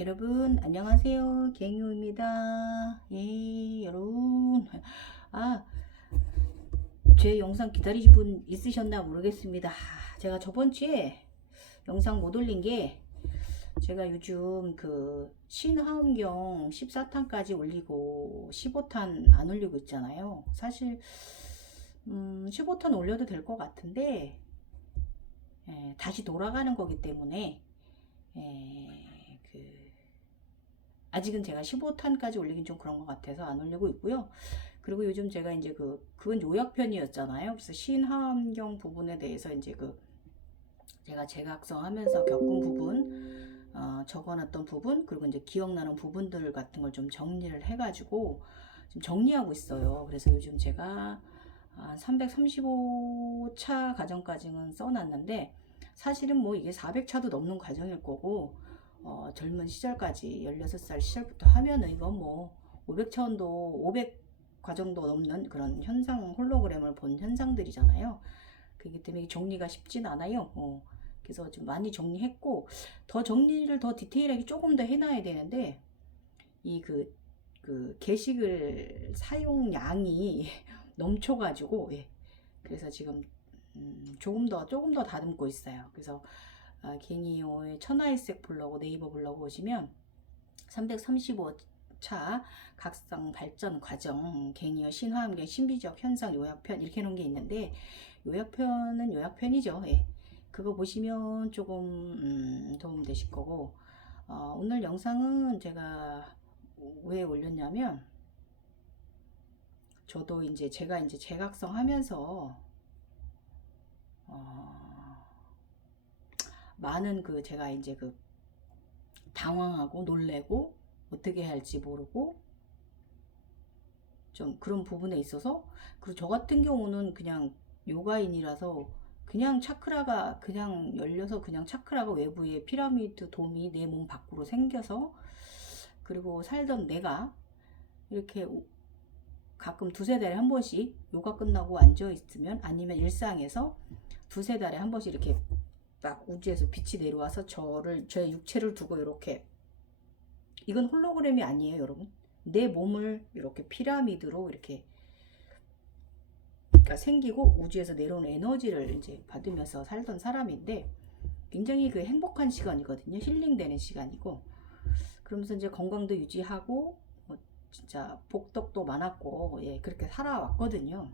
여러분 안녕하세요. 갱유입니다. 예, 여러분. 아, 제 영상 기다리신 분 있으셨나 모르겠습니다. 제가 저번 주에 영상 못 올린 게 제가 요즘 그 신화엄경 14탄까지 올리고 15탄 안 올리고 있잖아요. 사실 15탄 올려도 될 것 같은데 다시 돌아가는 거기 때문에 아직은 제가 15탄까지 올리긴 좀 그런 것 같아서 안 올리고 있고요. 그리고 요즘 제가 이제 그건 요약편이었잖아요. 그래서 신화엄경 부분에 대해서 이제 제가 재각성 하면서 겪은 부분, 적어놨던 부분, 그리고 이제 기억나는 부분들 같은 걸 좀 정리를 해가지고 좀 정리하고 있어요. 그래서 요즘 제가 335차 과정까지는 써놨는데 사실은 뭐 이게 400차도 넘는 과정일 거고 젊은 시절까지 16살 시절부터 하면은 이건 뭐 500차원도 500 과정도 넘는 그런 현상 홀로그램을 본 현상들이잖아요. 그렇기 때문에 정리가 쉽진 않아요. 그래서 좀 많이 정리했고 더 정리를 더 디테일하게 조금 더 해놔야 되는데 이 게시글 사용량이 넘쳐가지고 그래서 지금 조금 더 다듬고 있어요. 그래서 개니오의 천하일색 블로그 네이버 블로그 오시면 335차 각성 발전 과정 개니어 신화함경 신비적 현상 요약편 이렇게 놓은 게 있는데 요약편은 요약편이죠. 그거 보시면 조금 도움 되실 거고 오늘 영상은 제가 왜 올렸냐면 저도 이제 제가 이제 재각성 하면서 많은 제가 이제 당황하고 놀래고 어떻게 해야 할지 모르고 좀 그런 부분에 있어서 그리고 저 같은 경우는 그냥 요가인이라서 그냥 차크라가 그냥 열려서 그냥 차크라가 외부에 피라미드 돔이 내 몸 밖으로 생겨서 그리고 살던 내가 이렇게 가끔 두세 달에 한 번씩 요가 끝나고 앉아 있으면 아니면 일상에서 두세 달에 한 번씩 이렇게 딱 우주에서 빛이 내려와서 저의 육체를 두고 이렇게 이건 홀로그램이 아니에요, 여러분. 내 몸을 이렇게 피라미드로 이렇게 그러니까 생기고 우주에서 내려오는 에너지를 이제 받으면서 살던 사람인데 굉장히 행복한 시간이거든요. 힐링되는 시간이고 그러면서 이제 건강도 유지하고 진짜 복덕도 많았고 그렇게 살아왔거든요.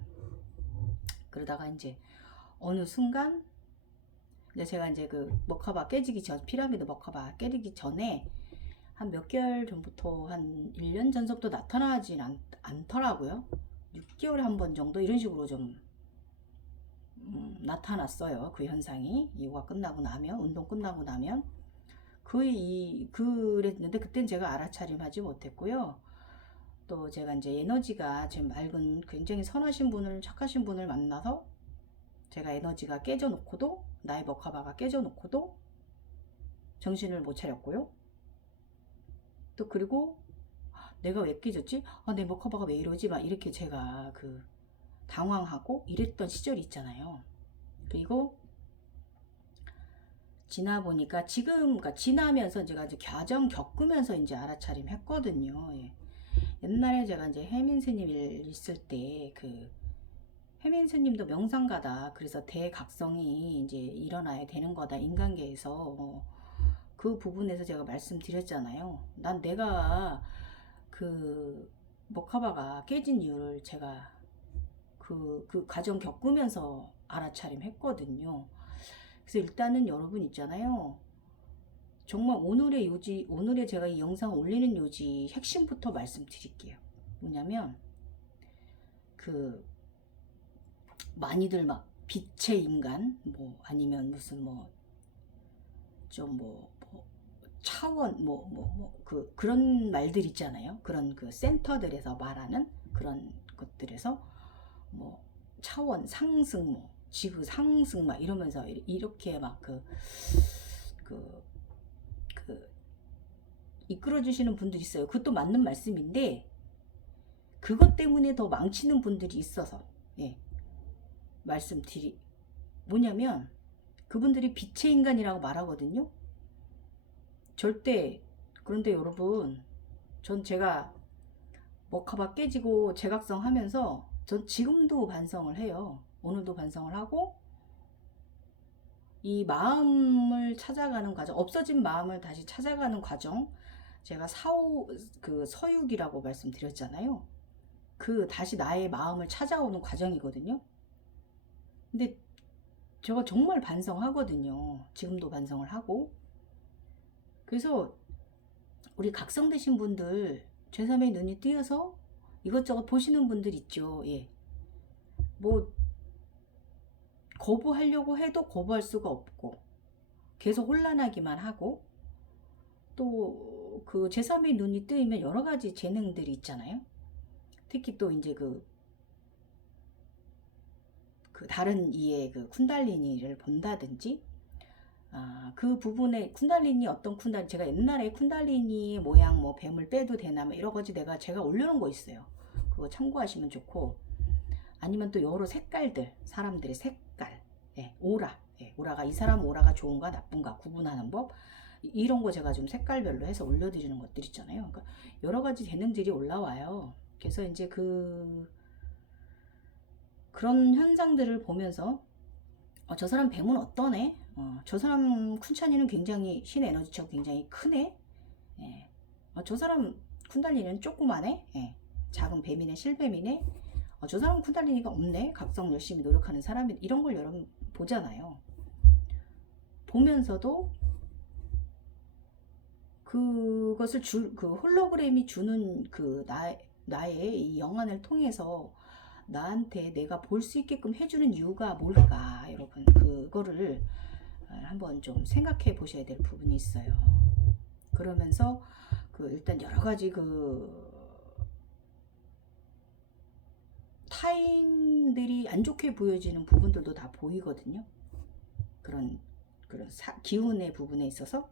그러다가 이제 어느 순간 이제 제가 이제 머카바 깨지기 전 피라미드 머카바 깨지기 전에 한 몇 개월 전부터 한 1년 전서부터 나타나진 않더라고요. 6개월에 한 번 정도 이런 식으로 좀 나타났어요. 그 현상이 요가 끝나고 나면 운동 끝나고 나면 그랬는데 그땐 제가 알아차림하지 못했고요. 또 제가 이제 에너지가 제 맑은 굉장히 선하신 분을 착하신 분을 만나서 제가 에너지가 깨져 놓고도 나의 머카바가 깨져 놓고도 정신을 못 차렸고요. 또 그리고 내가 왜 깨졌지? 내 머카바가 왜 이러지? 막 이렇게 제가 당황하고 이랬던 시절이 있잖아요. 그리고 지나 보니까 그러니까 지나면서 제가 이제 과정 겪으면서 이제 알아차림 했거든요. 옛날에 제가 이제 혜민 스님 있을 때 혜민 스님도 명상가다. 그래서 대각성이 이제 일어나야 되는 거다. 인간계에서. 그 부분에서 제가 말씀드렸잖아요. 난 내가 머카바가 깨진 이유를 제가 그 과정 겪으면서 알아차림 했거든요. 그래서 일단은 여러분 있잖아요. 정말 오늘의 제가 이 영상 올리는 요지 핵심부터 말씀드릴게요. 뭐냐면, 많이들 막 빛의 인간, 뭐, 아니면 무슨 차원, 그런 말들 있잖아요. 그런 센터들에서 말하는 그런 것들에서 뭐, 차원, 상승, 지구 상승, 막 이러면서 이렇게 막 그, 이끌어주시는 분들이 있어요. 그것도 맞는 말씀인데, 그것 때문에 더 망치는 분들이 있어서, 말씀드리, 그분들이 빛의 인간이라고 말하거든요. 절대 그런데 여러분, 전 제가 머카바 깨지고 제각성 하면서 전 지금도 반성을 해요. 오늘도 반성을 하고 이 마음을 찾아가는 과정, 없어진 마음을 다시 찾아가는 과정, 제가 그 서육이라고 말씀드렸잖아요. 그 다시 나의 마음을 찾아오는 과정이거든요. 근데 제가 정말 반성하거든요. 지금도 반성을 하고. 그래서 우리 각성되신 분들, 제3의 눈이 띄어서 이것저것 보시는 분들 있죠. 예. 뭐 거부하려고 해도 거부할 수가 없고 계속 혼란하기만 하고, 또 그 제3의 눈이 뜨이면 여러 가지 재능들이 있잖아요. 특히 또 이제 그 다른 이의 그 쿤달리니를 본다든지, 그 부분에 쿤달리니, 어떤 쿤달리니, 제가 옛날에 쿤달리니 모양 뭐 뱀을 빼도 되나 뭐 여러 가지 제가 올려놓은 거 있어요. 그거 참고하시면 좋고, 아니면 또 여러 색깔들, 사람들의 색깔, 예, 오라, 예, 오라가 이 사람 오라가 좋은가 나쁜가 구분하는 법, 이런 거 제가 좀 색깔별로 해서 올려드리는 것들 있잖아요. 그러니까 여러 가지 재능들이 올라와요. 그래서 이제 그런 현상들을 보면서 저 사람 뱀은 어떠네? 저 사람 쿤차니는 굉장히 신 에너지처럼 굉장히 크네? 예. 저 사람 쿤달리는 조그마네? 예. 작은 뱀이네, 실뱀이네? 저 사람 쿤달리니가 없네? 각성 열심히 노력하는 사람이, 이런 걸 여러분 보잖아요. 보면서도 그것을 그 홀로그램이 주는 나의 이 영안을 통해서 나한테 내가 볼 수 있게끔 해주는 이유가 뭘까, 여러분. 그거를 한번 좀 생각해 보셔야 될 부분이 있어요. 그러면서 일단 여러 가지 타인들이 안 좋게 보여지는 부분들도 다 보이거든요. 그런 기운의 부분에 있어서.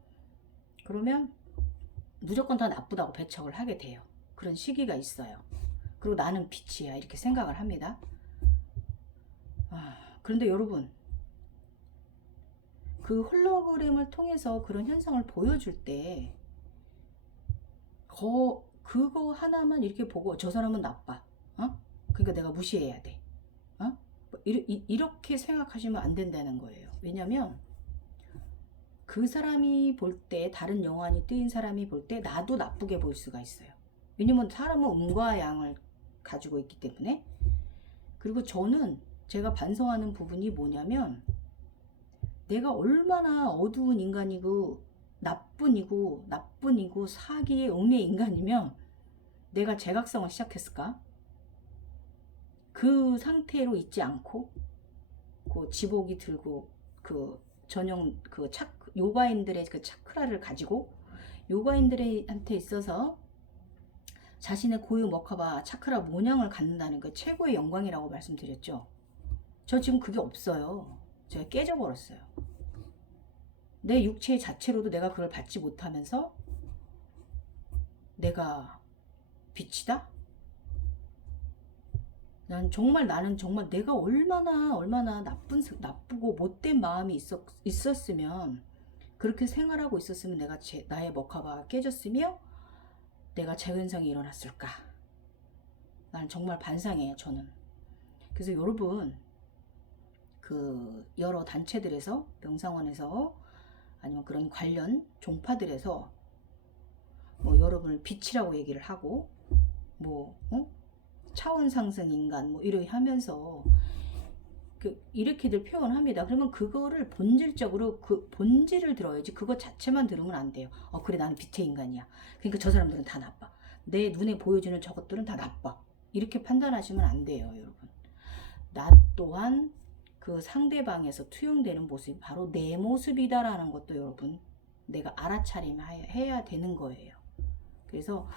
그러면 무조건 다 나쁘다고 배척을 하게 돼요. 그런 시기가 있어요. 그리고 나는 빛이야, 이렇게 생각을 합니다. 그런데 여러분, 그 홀로그램을 통해서 그런 현상을 보여줄 때 그거 하나만 이렇게 보고 저 사람은 나빠, 그러니까 내가 무시해야 돼, 이렇게 생각하시면 안 된다는 거예요. 왜냐면 그 사람이 볼 때, 다른 영안이 뜨인 사람이 볼 때 나도 나쁘게 보일 수가 있어요. 왜냐면 사람은 음과 양을 가지고 있기 때문에. 그리고 제가 반성하는 부분이 뭐냐면, 내가 얼마나 어두운 인간이고 나쁜이고 사기의 음의 인간이면 내가 제각성을 시작했을까? 그 상태로 있지 않고 지복이 들고 전용 요가인들의 차크라를 가지고 요가인들한테 있어서 자신의 고유 머카바 차크라 모양을 갖는다는 게 최고의 영광이라고 말씀드렸죠. 저 지금 그게 없어요. 제가 깨져버렸어요. 내 육체 자체로도 내가 그걸 받지 못하면서 내가 빛이다? 나는 정말 내가 얼마나 나쁘고 못된 마음이 있었으면, 그렇게 생활하고 있었으면 나의 머카바가 깨졌으며 내가 재현상이 일어났을까? 나는 정말 반성해요, 저는. 그래서 여러분, 여러 단체들에서, 명상원에서, 아니면 그런 관련 종파들에서 여러분을 빛이라고 얘기를 하고, 차원 상승 인간 이렇게 하면서 이렇게들 표현합니다. 그러면 그거를 본질적으로 본질을 들어야지, 그거 자체만 들으면 안 돼요. 그래, 나는 빛의 인간이야, 그러니까 저 사람들은 다 나빠, 내 눈에 보여주는 저것들은 다 나빠, 이렇게 판단하시면 안 돼요, 여러분. 나 또한 그 상대방에서 투영되는 모습이 바로 내 모습이다라는 것도 여러분, 내가 알아차림해야 되는 거예요. 그래서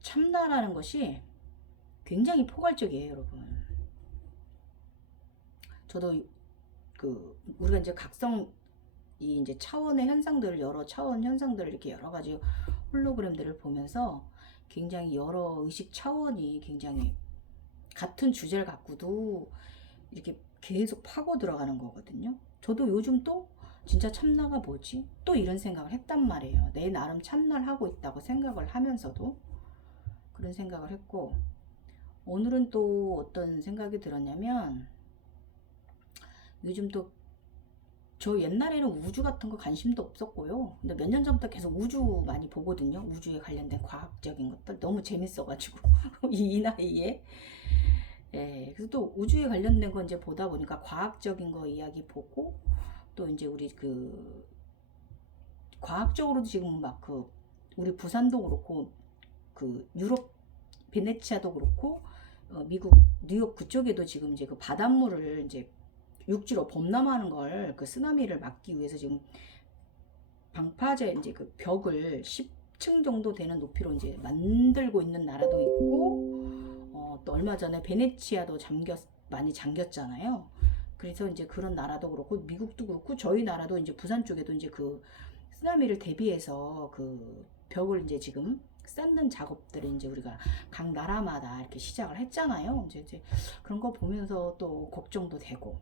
참나라는 것이 굉장히 포괄적이에요, 여러분. 저도 우리가 이제 이제 차원의 현상들을, 여러 차원 현상들을 이렇게 여러 가지 홀로그램들을 보면서 굉장히 여러 의식 차원이 굉장히 같은 주제를 갖고도 이렇게 계속 파고 들어가는 거거든요. 저도 요즘 또 진짜 참나가 뭐지? 또 이런 생각을 했단 말이에요. 내 나름 참나를 하고 있다고 생각을 하면서도 그런 생각을 했고, 오늘은 또 어떤 생각이 들었냐면, 요즘 또 저 옛날에는 우주 같은 거 관심도 없었고요. 근데 몇 년 전부터 계속 우주 많이 보거든요. 우주에 관련된 과학적인 것들 너무 재밌어가지고 이 나이에. 예, 그래서 또 우주에 관련된 거 이제 보다 보니까 과학적인 거 이야기 보고, 또 이제 우리 그 과학적으로도 지금 막 그 우리 부산도 그렇고 그 유럽 베네치아도 그렇고 미국 뉴욕 그쪽에도 지금 이제 그 바닷물을 이제 육지로 범람하는 걸 그 쓰나미를 막기 위해서 지금 방파제 이제 그 벽을 10층 정도 되는 높이로 이제 만들고 있는 나라도 있고, 또 얼마 전에 베네치아도 많이 잠겼잖아요. 그래서 이제 그런 나라도 그렇고 미국도 그렇고 저희 나라도 이제 부산 쪽에도 이제 그 쓰나미를 대비해서 그 벽을 이제 지금 쌓는 작업들을 이제 우리가 각 나라마다 이렇게 시작을 했잖아요. 이제 그런 거 보면서 또 걱정도 되고,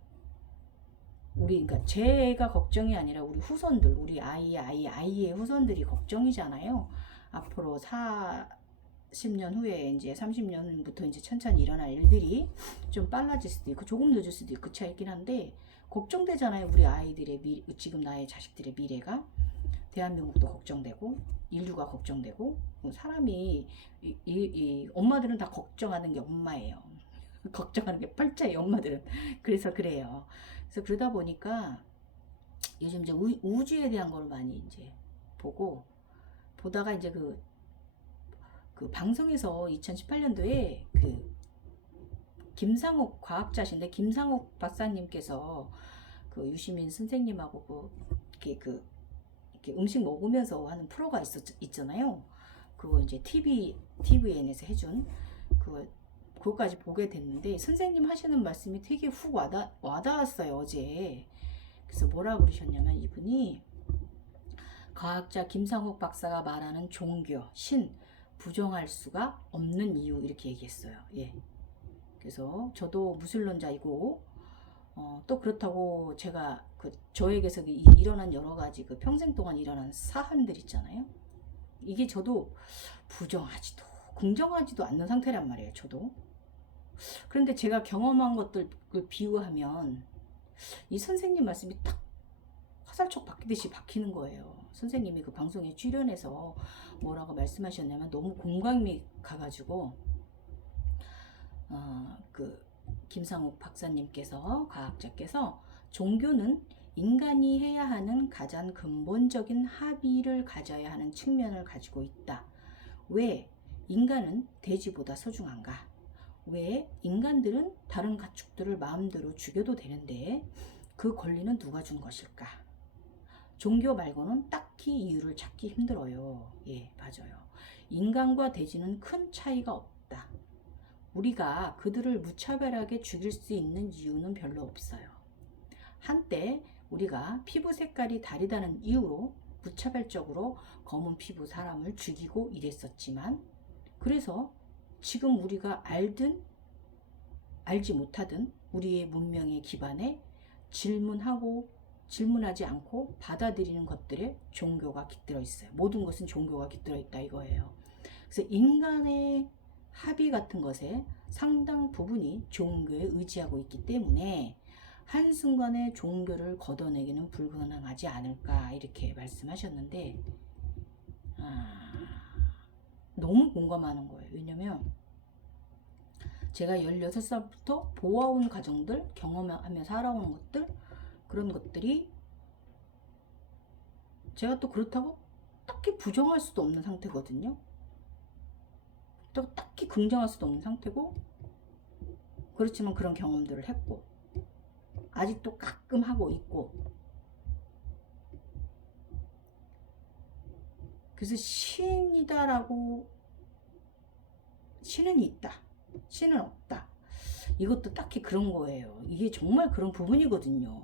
우리 그러니까 제가 걱정이 아니라 우리 후손들, 우리 아이의 후손들이 걱정이잖아요. 앞으로 40년 후에 이제 30년부터 이제 천천히 일어날 일들이 좀 빨라질 수도 있고 조금 늦을 수도 있고 차이긴 한데 걱정되잖아요. 우리 아이들의 지금 나의 자식들의 미래가. 대한민국도 걱정되고 인류가 걱정되고, 사람이 엄마들은 다 걱정하는 게 엄마예요. 걱정하는 게 팔자예요, 엄마들은. 그래서 그래요. 그래서 그러다 보니까 요즘 이제 우주에 대한 걸 많이 이제 보다가 이제 그 방송에서 2018년도에 그 김상욱 과학자신데 김상욱 박사님께서 그 유시민 선생님하고 이렇게 음식 먹으면서 하는 프로가 있잖아요. 그거 이제 TVN에서 해준 그거까지 보게 됐는데, 선생님 하시는 말씀이 되게 훅 와닿았어요, 어제. 그래서 뭐라 그러셨냐면, 이분이 과학자 김상욱 박사가 말하는 종교, 신, 부정할 수가 없는 이유, 이렇게 얘기했어요. 예. 그래서 저도 무신론자이고, 또 그렇다고 제가 저에게서 일어난 여러 가지 평생 동안 일어난 사안들 있잖아요. 이게 저도 부정하지도 긍정하지도 않는 상태란 말이에요, 저도. 그런데 제가 경험한 것들을 비유하면 이 선생님 말씀이 딱 화살촉 박히듯이 박히는 거예요. 선생님이 그 방송에 출연해서 뭐라고 말씀하셨냐면 너무 공감이 가가지고, 그 김상욱 박사님께서, 과학자께서, 종교는 인간이 해야 하는 가장 근본적인 합의를 가져야 하는 측면을 가지고 있다. 왜 인간은 돼지보다 소중한가? 왜 인간들은 다른 가축들을 마음대로 죽여도 되는데 그 권리는 누가 준 것일까? 종교 말고는 딱히 이유를 찾기 힘들어요. 예, 맞아요. 인간과 돼지는 큰 차이가 없다. 우리가 그들을 무차별하게 죽일 수 있는 이유는 별로 없어요. 한때 우리가 피부 색깔이 다르다는 이유로 무차별적으로 검은 피부 사람을 죽이고 이랬었지만, 그래서 지금 우리가 알든 알지 못하든 우리의 문명의 기반에 질문하지 않고 받아들이는 것들에 종교가 깃들어 있어요. 모든 것은 종교가 깃들어 있다 이거예요. 그래서 인간의 합의 같은 것에 상당 부분이 종교에 의지하고 있기 때문에 한순간에 종교를 걷어내기는 불가능하지 않을까, 이렇게 말씀하셨는데, 너무 공감하는 거예요. 왜냐면 제가 16살부터 보아온 가정들, 경험하며 살아온 것들, 그런 것들이 제가 또 그렇다고 딱히 부정할 수도 없는 상태거든요. 또 딱히 긍정할 수도 없는 상태고, 그렇지만 그런 경험들을 했고 아직도 가끔 하고 있고, 그래서 신이다라고, 신은 있다, 신은 없다, 이것도 딱히 그런 거예요. 이게 정말 그런 부분이거든요.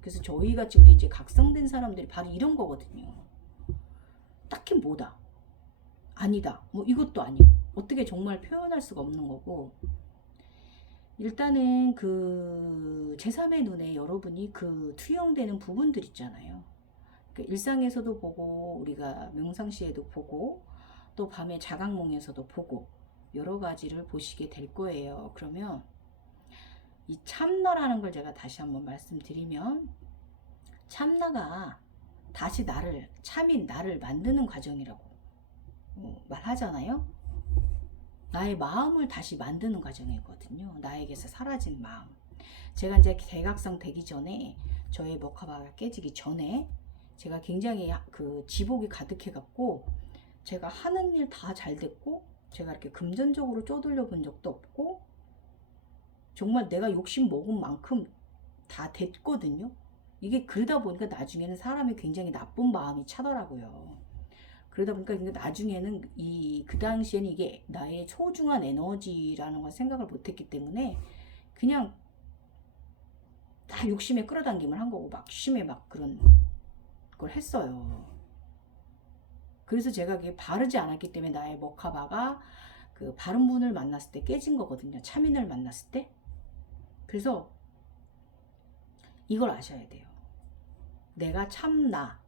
그래서 저희같이 우리 이제 각성된 사람들이 바로 이런 거거든요. 딱히 뭐다, 아니다, 뭐 이것도 아니고, 어떻게 정말 표현할 수가 없는 거고, 일단은 그 제3의 눈에 여러분이 그 투영되는 부분들 있잖아요. 그러니까 일상에서도 보고 우리가 명상시에도 보고 또 밤에 자각몽에서도 보고 여러 가지를 보시게 될 거예요. 그러면 이 참나라는 걸 제가 다시 한번 말씀드리면, 참나가 다시 나를, 참인 나를 만드는 과정이라고 말하잖아요. 나의 마음을 다시 만드는 과정이거든요. 나에게서 사라진 마음. 제가 이제 대각성 되기 전에, 저의 먹화바가 깨지기 전에 제가 굉장히 그 지복이 가득해 갖고 제가 하는 일 다 잘 됐고 제가 이렇게 금전적으로 쪼들려 본 적도 없고 정말 내가 욕심 먹은 만큼 다 됐거든요. 이게 그러다 보니까 나중에는 사람이 굉장히 나쁜 마음이 차더라고요. 그러다 보니까 나중에는 그 당시에는 이게 나의 소중한 에너지라는 걸 생각을 못했기 때문에 그냥 다 욕심에 끌어당김을 한 거고 막 심해 막 그런 걸 했어요. 그래서 제가 그게 바르지 않았기 때문에 나의 먹화바가 그 바른 분을 만났을 때 깨진 거거든요. 참인을 만났을 때. 그래서 이걸 아셔야 돼요. 내가 참나,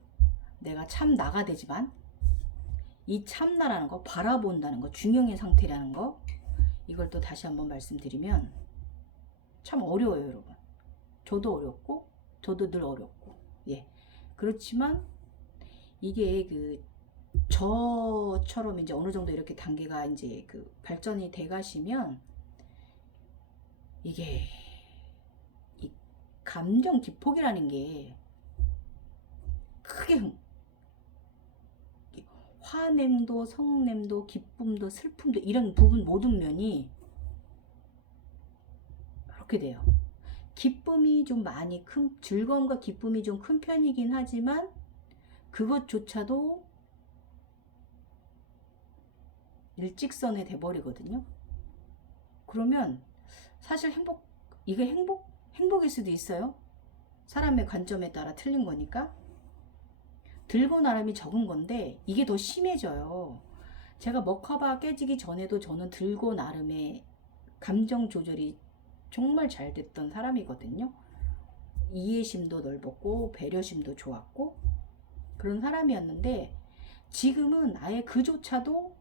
내가 참나가 되지만 이 참나라는 거, 바라본다는 거, 중용의 상태라는 거, 이걸 또 다시 한번 말씀드리면 참 어려워요, 여러분. 저도 어렵고 저도 늘 어렵고, 예. 그렇지만 이게 그 저처럼 이제 어느 정도 이렇게 단계가 이제 그 발전이 돼 가시면 이게 이 감정 기폭이라는 게 크게 화냄도 성냄도 기쁨도 슬픔도 이런 부분 모든 면이 그렇게 돼요. 기쁨이 좀 많이 큰, 즐거움과 기쁨이 좀 큰 편이긴 하지만 그것조차도 일직선에 돼버리거든요. 그러면 사실 이게 행복일 수도 있어요. 사람의 관점에 따라 틀린 거니까. 들고 나름이 적은 건데 이게 더 심해져요. 제가 먹화바 깨지기 전에도 저는 들고 나름의 감정 조절이 정말 잘 됐던 사람이거든요. 이해심도 넓었고 배려심도 좋았고 그런 사람이었는데 지금은 아예 그조차도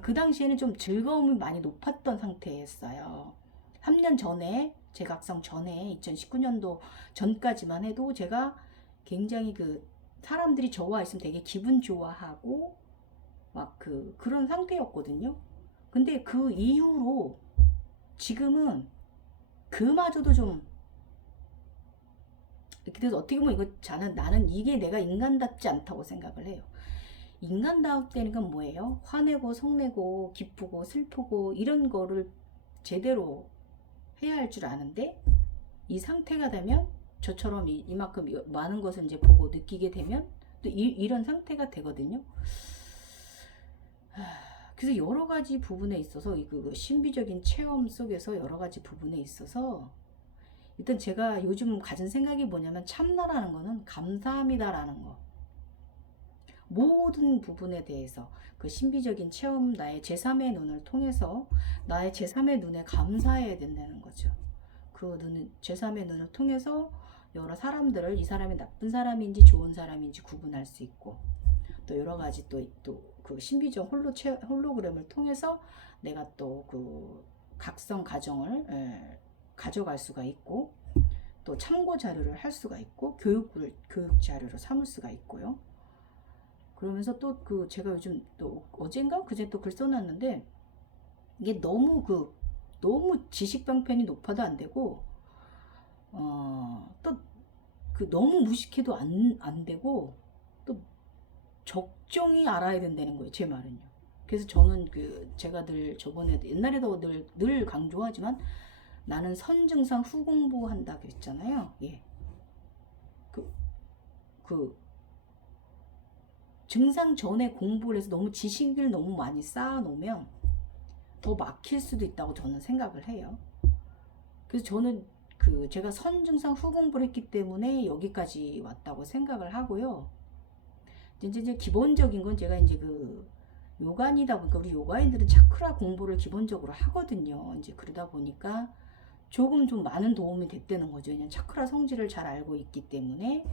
그 당시에는 좀 즐거움이 많이 높았던 상태였어요. 3년 전에 제각성 전에 2019년도 전까지만 해도 제가 굉장히 그 사람들이 저와 있으면 되게 기분 좋아하고 막 그런 상태였거든요. 근데 그 이후로 지금은 그마저도 좀 이렇게 돼서 어떻게 보면 나는 이게 내가 인간답지 않다고 생각을 해요. 인간다운 건 뭐예요? 화내고 성내고 기쁘고 슬프고 이런 거를 제대로 해야 할 줄 아는데 이 상태가 되면 저처럼 이만큼 많은 것을 이제 보고 느끼게 되면 또 이런 상태가 되거든요. 그래서 여러 가지 부분에 있어서 그 신비적인 체험 속에서 여러 가지 부분에 있어서 일단 제가 요즘 가진 생각이 뭐냐면 참나라는 거는 감사합니다라는 거. 모든 부분에 대해서 그 신비적인 체험, 나의 제3의 눈을 통해서 나의 제3의 눈에 감사해야 된다는 거죠. 그 제3의 눈을 통해서 여러 사람들을 이 사람이 나쁜 사람인지 좋은 사람인지 구분할 수 있고 또 여러 가지 또 그 신비적 홀로그램을 통해서 내가 또 그 각성 가정을 가져갈 수가 있고 또 참고 자료를 할 수가 있고 교육 자료로 삼을 수가 있고요. 그러면서 또 제가 요즘 또 어젠가 그제 또 글 써놨는데 이게 너무 지식 방편이 높아도 안 되고 또 너무 무식해도 안 되고 또 적정히 알아야 된다는 거예요. 제 말은요. 그래서 저는 제가 늘 저번에 옛날에도 늘 강조하지만 나는 선증상 후공부한다 그랬잖아요. 예. 증상 전에 공부를 해서 너무 지식을 너무 많이 쌓아놓으면 더 막힐 수도 있다고 저는 생각을 해요. 그래서 저는 제가 선증상 후공부를 했기 때문에 여기까지 왔다고 생각을 하고요. 이제 기본적인 건 제가 이제 요간이다 보니까 우리 요가인들은 차크라 공부를 기본적으로 하거든요. 이제 그러다 보니까 조금 좀 많은 도움이 됐다는 거죠. 그냥 차크라 성질을 잘 알고 있기 때문에.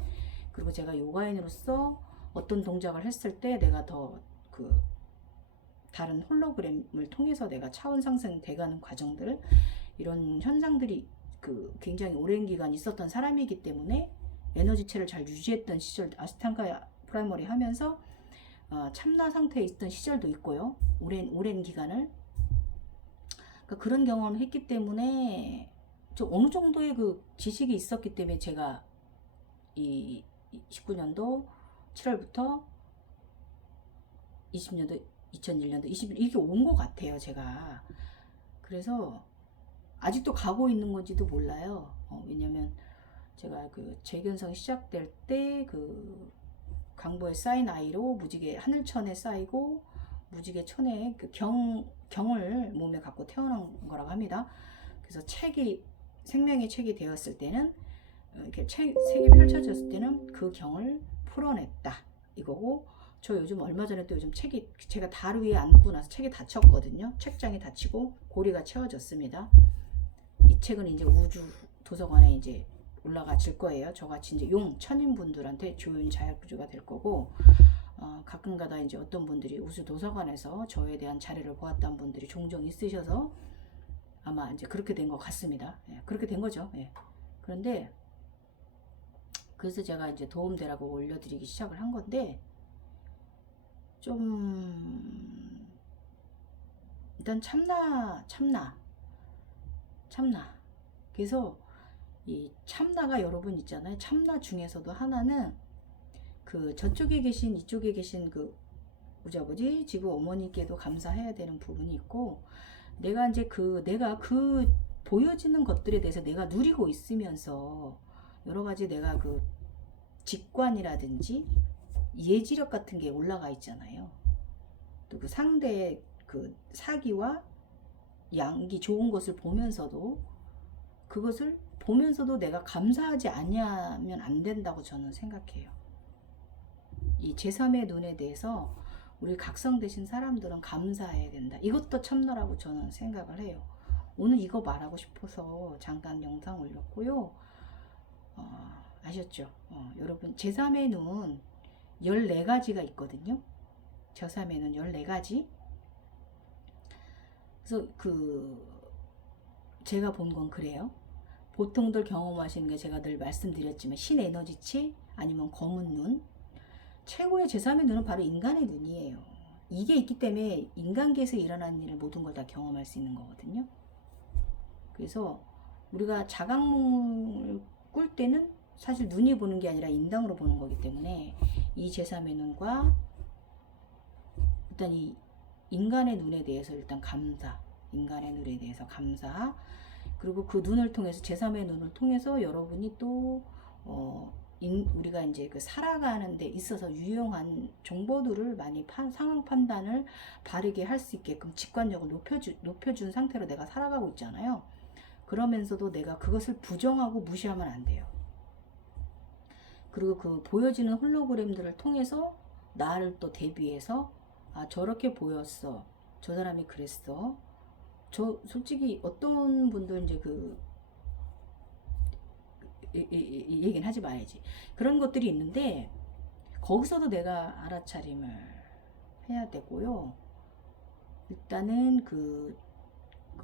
그리고 제가 요가인으로서 어떤 동작을 했을 때 내가 더 그 다른 홀로그램을 통해서 내가 차원 상승돼가는 과정들, 이런 현상들이 그 굉장히 오랜 기간 있었던 사람이기 때문에 에너지체를 잘 유지했던 시절, 아스탕가 프라이머리 하면서 참나 상태에 있던 시절도 있고요. 오랜 기간을. 그러니까 그런 경험을 했기 때문에 좀 어느 정도의 그 지식이 있었기 때문에 제가 이 19년도 7월부터 20년도, 2001년도, 21 이렇게 온 것 같아요, 제가. 그래서 아직도 가고 있는 건지도 몰라요. 왜냐면 제가 그 재견성 시작될 때 그 강보에 쌓인 아이로 무지개 하늘천에 쌓이고 무지개 천에 그 경을 몸에 갖고 태어난 거라고 합니다. 그래서 생명의 책이 되었을 때는 이렇게 색이 펼쳐졌을 때는 그 경을 풀어냈다 이거고, 저 요즘 얼마 전에 또 요즘 책이 제가 다루 위에 앉고 나서 책이 다쳤거든요. 책장이 다치고 고리가 채워졌습니다. 이 책은 이제 우주 도서관에 이제 올라가질 거예요. 저같이 이제 천인분들한테 좋은 자약부주가 될 거고, 가끔가다 이제 어떤 분들이 우주 도서관에서 저에 대한 자료를 보았다는 분들이 종종 있으셔서 아마 이제 그렇게 된 것 같습니다. 예, 그렇게 된 거죠. 예. 그런데 그래서 제가 이제 도움되라고 올려드리기 시작을 한 건데, 좀 일단 참나. 그래서 이 참나가 여러분 있잖아요. 참나 중에서도 하나는 그 저쪽에 계신 이쪽에 계신 그 우리 아버지 지구 어머니께도 감사해야 되는 부분이 있고, 내가 보여지는 것들에 대해서 내가 누리고 있으면서 여러 가지 내가 그 직관이라든지 예지력 같은 게 올라가 있잖아요. 또 그 상대의 그 사기와 양기 좋은 것을 보면서도 그것을 보면서도 내가 감사하지 않으면 안 된다고 저는 생각해요. 이 제3의 눈에 대해서 우리 각성되신 사람들은 감사해야 된다. 이것도 참나라고 저는 생각을 해요. 오늘 이거 말하고 싶어서 잠깐 영상 올렸고요. 아셨죠? 여러분 제3의 눈 14가지가 있거든요. 제3의 눈 14가지. 그래서 제가 본 건 그래요. 보통들 경험하시는 게 제가 늘 말씀드렸지만 신에너지치 아니면 검은 눈, 최고의 제3의 눈은 바로 인간의 눈이에요. 이게 있기 때문에 인간계에서 일어나는 일을 모든 걸 다 경험할 수 있는 거거든요. 그래서 우리가 자각몽을 꿀 때는 사실 눈이 보는 게 아니라 인당으로 보는 거기 때문에 이 제3의 눈과 일단 이 인간의 눈에 대해서 일단 감사, 인간의 눈에 대해서 감사, 그리고 그 눈을 통해서 제3의 눈을 통해서 여러분이 또 우리가 이제 그 살아가는 데 있어서 유용한 정보들을 많이 상황 판단을 바르게 할 수 있게끔 직관력을 높여준 상태로 내가 살아가고 있잖아요. 그러면서도 내가 그것을 부정하고 무시하면 안 돼요. 그리고 그 보여지는 홀로그램들을 통해서 나를 또 대비해서 저렇게 보였어, 저 사람이 그랬어. 저 솔직히 어떤 분들 이제 얘기는 하지 말아야지. 그런 것들이 있는데 거기서도 내가 알아차림을 해야 되고요. 일단은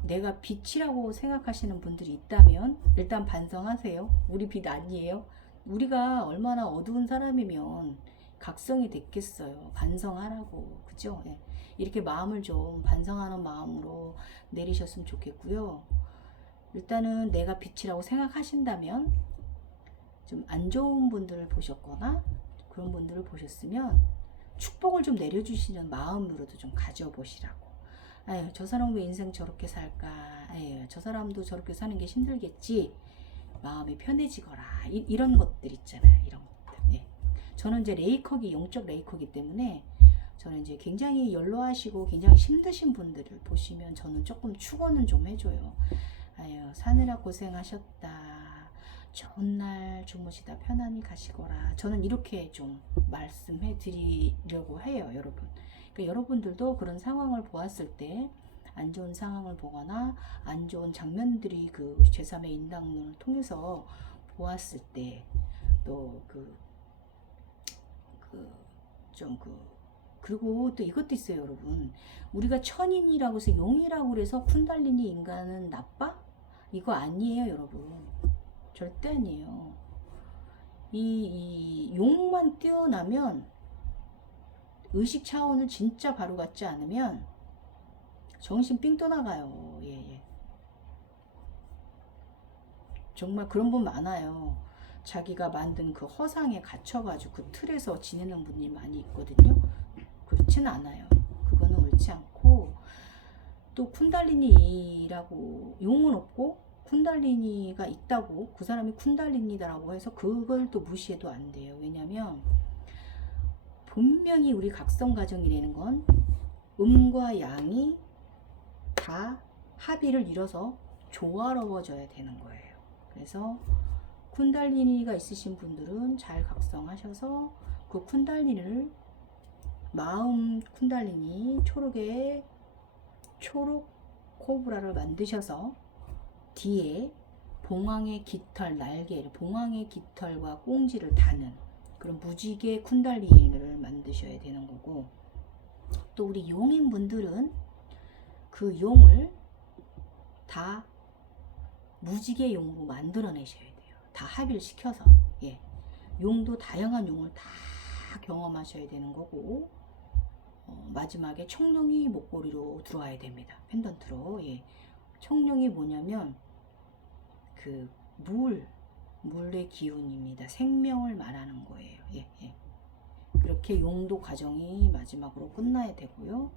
내가 빛이라고 생각하시는 분들이 있다면 일단 반성하세요. 우리 빛 아니에요. 우리가 얼마나 어두운 사람이면 각성이 됐겠어요. 반성하라고. 그죠? 예. 이렇게 마음을 좀 반성하는 마음으로 내리셨으면 좋겠고요. 일단은 내가 빛이라고 생각하신다면 좀 안 좋은 분들을 보셨거나 그런 분들을 보셨으면 축복을 좀 내려주시는 마음으로도 좀 가져보시라고. 아유, 저 사람 왜 인생 저렇게 살까? 아유, 저 사람도 저렇게 사는 게 힘들겠지. 마음이 편해지거라. 이런 것들 있잖아요. 이런 것들. 예. 저는 이제 영적 레이커기 때문에 저는 이제 굉장히 연로하시고 굉장히 힘드신 분들을 보시면 저는 조금 축원은 좀 해줘요. 아유, 사느라 고생하셨다. 좋은 날 주무시다 편안히 가시거라. 저는 이렇게 좀 말씀해 드리려고 해요, 여러분. 그러니까 여러분들도 그런 상황을 보았을 때 안 좋은 상황을 보거나 안 좋은 장면들이 그 제3의 인당론을 통해서 보았을 때 또 그리고 또 이것도 있어요, 여러분. 우리가 천인이라고 해서 용이라고 그래서 쿤달리니 인간은 나빠? 이거 아니에요, 여러분. 절대 아니에요. 이 용만 뛰어나면, 의식 차원을 진짜 바로 갖지 않으면 정신 삥 떠나가요. 예, 예. 정말 그런 분 많아요. 자기가 만든 그 허상에 갇혀가지고 그 틀에서 지내는 분이 많이 있거든요. 그렇진 않아요. 그거는 옳지 않고, 또 쿤달리니라고 용은 없고 쿤달리니가 있다고 그 사람이 쿤달리니다라고 해서 그걸 또 무시해도 안 돼요. 왜냐면 분명히 우리 각성 과정이라는 건 음과 양이 다 합의를 이뤄서 조화로워져야 되는 거예요. 그래서 쿤달리니가 있으신 분들은 잘 각성하셔서 그 쿤달리니를 마음 쿤달리니 초록 코브라를 만드셔서 뒤에 봉황의 깃털 날개를 봉황의 깃털과 꽁지를 다는 그런 무지개 쿤달리니를 만드셔야 되는 거고, 또 우리 용인 분들은 그 용을 다 무지개 용으로 만들어내셔야 돼요. 다 합의를 시켜서. 예. 용도 다양한 용을 다 경험하셔야 되는 거고, 마지막에 청룡이 목걸이로 들어와야 됩니다. 펜던트로. 예. 청룡이 뭐냐면 그 물의 기운입니다. 생명을 말하는 거예요. 예, 예. 그렇게 용도 과정이 마지막으로 끝나야 되고요.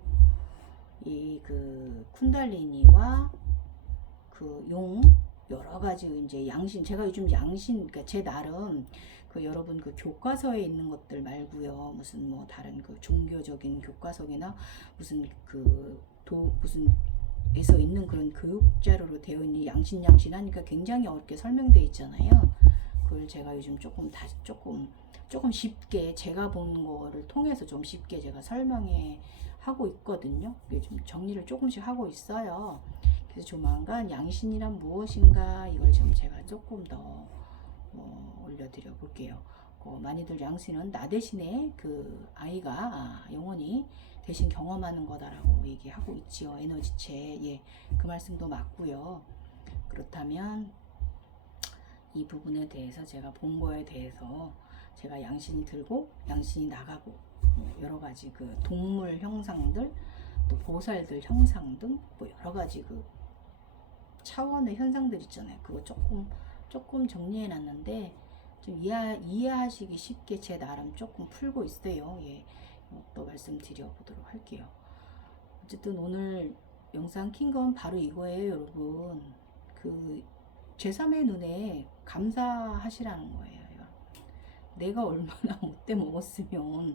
이 그 쿤달리니와 그 용 여러 가지 이제 양신, 제가 요즘 양신, 그러니까 제 나름 그 여러분 그 교과서에 있는 것들 말고요, 무슨 뭐 다른 그 종교적인 교과서나 무슨 무슨 에서 있는 그런 교육 자료로 되어 있는 양신 하니까 굉장히 어렵게 설명되어 있잖아요. 그걸 제가 요즘 조금 쉽게 제가 본 거를 통해서 좀 쉽게 제가 설명해 하고 있거든요. 좀 정리를 조금씩 하고 있어요. 그래서 조만간 양신이란 무엇인가 이걸 좀 제가 조금 더 올려드려 볼게요. 많이들 양신은 나 대신에 그 아이가 영원히 대신 경험하는 거다라고 얘기하고 있지요. 에너지체. 예, 그 말씀도 맞고요. 그렇다면 이 부분에 대해서 제가 본 거에 대해서 제가 양신이 들고 양신이 나가고 여러 가지 그 동물 형상들, 또 보살들 형상 등 뭐 여러 가지 그 차원의 현상들 있잖아요. 그거 조금 정리해 놨는데 좀 이해하시기 쉽게 제 나름 조금 풀고 있어요. 예. 또 말씀드려 보도록 할게요. 어쨌든 오늘 영상 킨 건 바로 이거예요, 여러분. 그 제3의 눈에 감사하시라는 거예요. 내가 얼마나 못돼 먹었으면,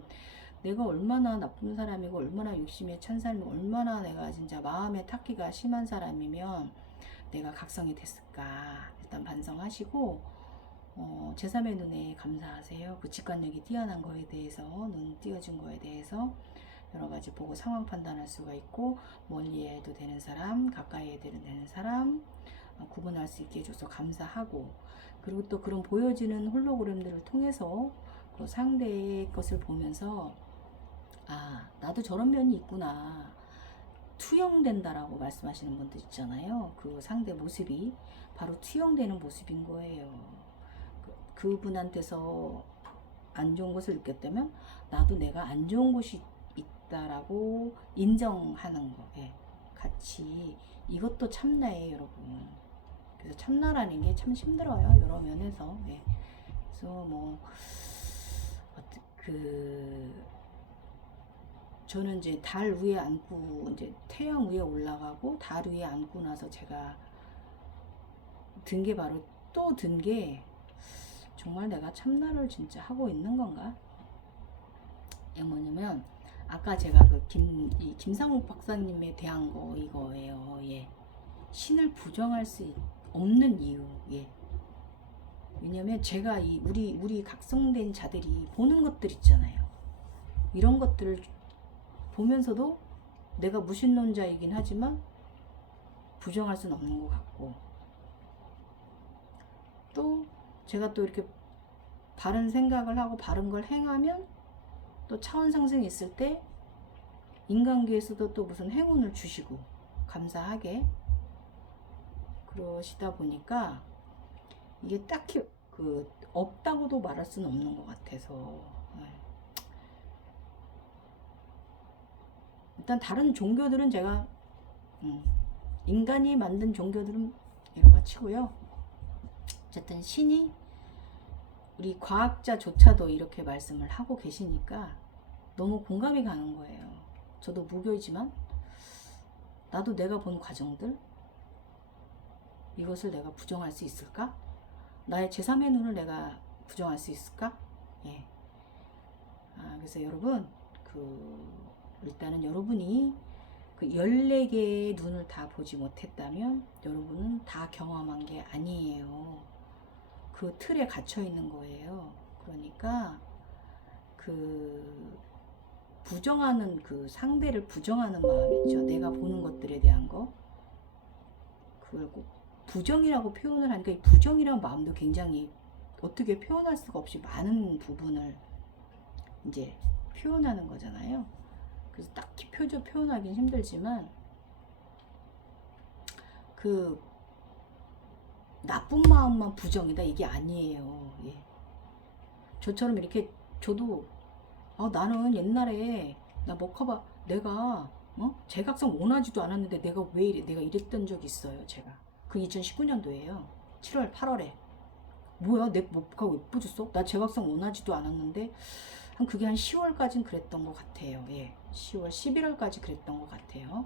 내가 얼마나 나쁜 사람이고, 얼마나 욕심에 찬 사람이고, 얼마나 내가 진짜 마음의 탁기가 심한 사람이면 내가 각성이 됐을까. 일단 반성하시고 제3의 눈에 감사하세요. 그 직관력이 뛰어난 거에 대해서, 눈 띄어준 거에 대해서 여러 가지 보고 상황 판단할 수가 있고, 멀리 해도 되는 사람, 가까이 해도 되는 사람 구분할 수 있게 해줘서 감사하고, 그리고 또 그런 보여지는 홀로그램들을 통해서 그 상대의 것을 보면서 아, 나도 저런 면이 있구나. 투영된다라고 말씀하시는 분들 있잖아요. 그 상대 모습이 바로 투영되는 모습인 거예요. 그분한테서 안 좋은 것을 느꼈다면 나도 내가 안 좋은 곳이 있다라고 인정하는 거. 예. 같이 이것도 참나예요, 여러분. 그래서 참나라는 게 참 힘들어요, 여러 면에서. 예. 그래서 뭐 저는 이제 달 위에 앉고 이제 태양 위에 올라가고 달 위에 앉고 나서 제가 든 게 바로 또 든 게 정말 내가 참나를 진짜 하고 있는 건가? 이게 뭐냐면 아까 제가 그 김상욱 박사님에 대한 거 이거예요. 예. 신을 부정할 수 없는 이유. 예. 왜냐면 제가 우리 각성된 자들이 보는 것들 있잖아요. 이런 것들을 보면서도 내가 무신론자이긴 하지만 부정할 수는 없는 것 같고, 또 제가 또 이렇게 바른 생각을 하고 바른 걸 행하면 또 차원 상승이 있을 때 인간계에서도 또 무슨 행운을 주시고 감사하게 그러시다 보니까 이게 딱히 그 없다고도 말할 수는 없는 것 같아서, 일단 다른 종교들은 제가 인간이 만든 종교들은 여러가지고요. 어쨌든 신이 우리 과학자조차도 이렇게 말씀을 하고 계시니까 너무 공감이 가는 거예요. 저도 무교이지만 나도 내가 본 과정들, 이것을 내가 부정할 수 있을까? 나의 제3의 눈을 내가 부정할 수 있을까? 예. 그래서 여러분, 일단은 여러분이 그 14개의 눈을 다 보지 못했다면 여러분은 다 경험한 게 아니에요. 그 틀에 갇혀 있는 거예요. 그러니까 부정하는 상대를 부정하는 마음 있죠. 내가 보는 것들에 대한 거. 그걸 꼭 부정이라고 표현을 하니까 이 부정이라는 마음도 굉장히 어떻게 표현할 수가 없이 많은 부분을 이제 표현하는 거잖아요. 그래서 딱히 표현하기는 힘들지만 나쁜 마음만 부정이다 이게 아니에요. 예. 저처럼 이렇게 저도 나는 옛날에 나 먹어봐 내가 제각성 원하지도 않았는데 내가 왜 이래 내가 이랬던 적이 있어요. 제가 그 2019년도에요 7월 8월에 뭐야 내 먹가 왜 뿌졌어? 나 제각성 원하지도 않았는데 그게 한 10월까지는 그랬던 것 같아요. 예, 10월 11월까지 그랬던 것 같아요.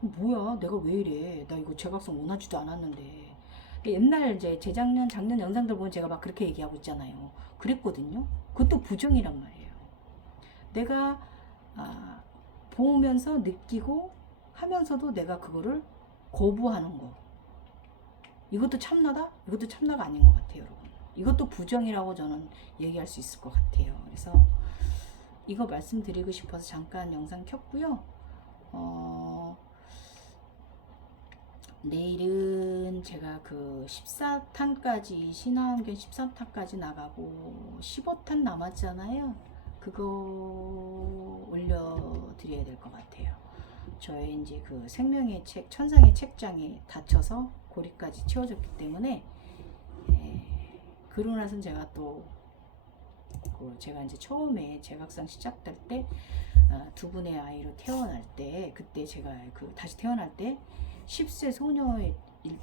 뭐야 내가 왜 이래 나 이거 제각성 원하지도 않았는데. 옛날 이제 작년 영상들 보면 제가 막 그렇게 얘기하고 있잖아요. 그랬거든요. 그것도 부정이란 말이에요. 내가 보면서 느끼고 하면서도 내가 그거를 거부하는 거. 이것도 참나다? 이것도 참나가 아닌 것 같아요, 여러분. 이것도 부정이라고 저는 얘기할 수 있을 것 같아요. 그래서 이거 말씀드리고 싶어서 잠깐 영상 켰고요. 내일은 제가 14탄까지 신화환경 14탄까지 나가고 15탄 남았잖아요. 그거 올려드려야 될 것 같아요. 저의 이제 생명의 책, 천상의 책장에 닫혀서 고리까지 채워졌기 때문에 그러고 나서는 제가 또 제가 이제 처음에 제각상 시작될 때 두 분의 아이로 태어날 때 그때 제가 다시 태어날 때 10세 소녀일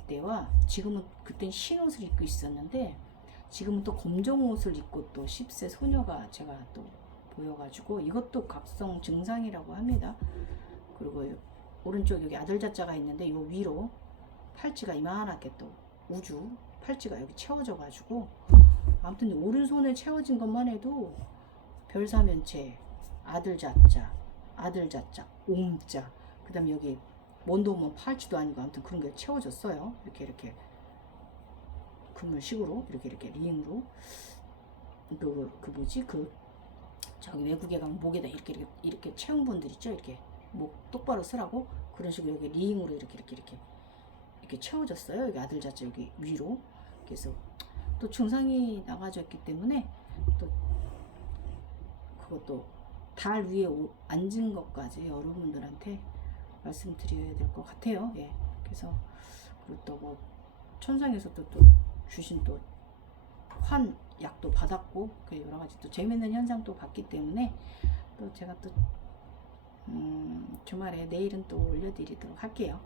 때와 지금은 그땐 흰 옷을 입고 있었는데 지금은 또 검정 옷을 입고 또 10세 소녀가 제가 또 보여가지고 이것도 각성 증상이라고 합니다. 그리고 오른쪽 여기 아들 자자가 있는데 이 위로 팔찌가 이만하게 또 우주 팔찌가 여기 채워져 가지고 아무튼 오른손에 채워진 것만 해도 별사면체 아들 자자 옴자 그 다음에 여기 먼도 오면 팔찌도 아니고 아무튼 그런 게 채워졌어요. 이렇게 그물식으로 이렇게 링으로 저기 외국에 가면 목에다 이렇게 채운 분들 있죠. 이렇게 목 똑바로 쓰라고 그런 식으로 여기 링으로 이렇게 채워졌어요. 여기 아들 자자 여기 위로. 그래서 또 증상이 나가졌기 때문에 또 그것도 달 위에 앉은 것까지 여러분들한테 말씀드려야 될 것 같아요. 예. 그래서 그리고 또 천상에서 또 주신 또 환약도 받았고 여러 가지 또 재밌는 현상도 봤기 때문에 또 제가 또 주말에 내일은 또 올려드리도록 할게요.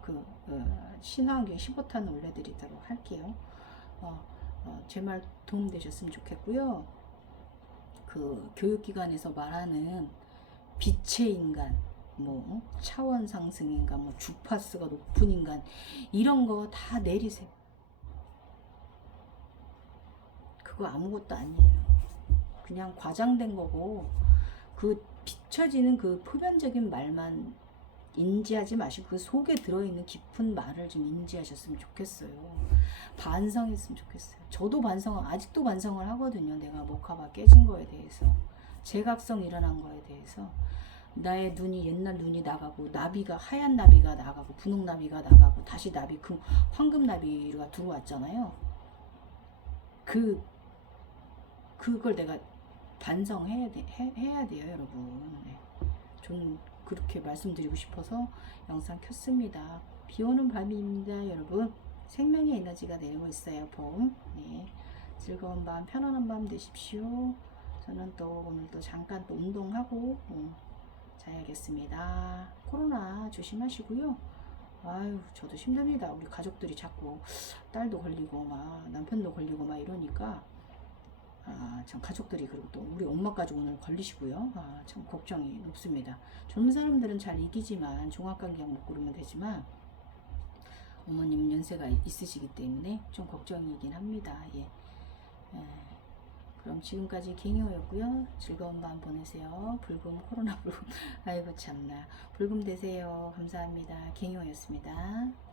신화환경 15탄 올려드리도록 할게요. 제 말 도움되셨으면 좋겠고요. 교육기관에서 말하는 빛의 인간, 차원 상승 인간, 주파수가 높은 인간, 이런 거 다 내리세요. 그거 아무것도 아니에요. 그냥 과장된 거고, 비춰지는 표면적인 말만 인지하지 마시고 그 속에 들어있는 깊은 말을 좀 인지하셨으면 좋겠어요. 반성했으면 좋겠어요. 저도 아직도 반성을 하거든요. 내가 목화바 깨진 거에 대해서, 제각성 일어난 거에 대해서 나의 눈이 옛날 눈이 나가고 나비가 하얀 나비가 나가고 분홍 나비가 나가고 다시 나비 그 황금 나비가 들어왔잖아요. 그걸 내가 반성해야 해야 돼요, 여러분. 네. 저는 그렇게 말씀드리고 싶어서 영상 켰습니다. 비 오는 밤입니다, 여러분. 생명의 에너지가 내리고 있어요, 봄. 네. 즐거운 밤, 편안한 밤 되십시오. 저는 또 오늘 또 잠깐 또 운동하고 자야겠습니다. 코로나 조심하시고요. 아유, 저도 힘듭니다. 우리 가족들이 자꾸 딸도 걸리고 막 남편도 걸리고 막 이러니까 참 가족들이 그리고 또 우리 엄마까지 오늘 걸리시고요. 참 걱정이 높습니다. 젊은 사람들은 잘 이기지만 종합감기약 먹고 그러면 되지만 어머님 연세가 있으시기 때문에 좀 걱정이긴 합니다. 예. 그럼 지금까지 갱이호였고요. 즐거운 밤 보내세요. 불금 코로나 불금 아이고 참나 불금 되세요. 감사합니다. 갱이호였습니다.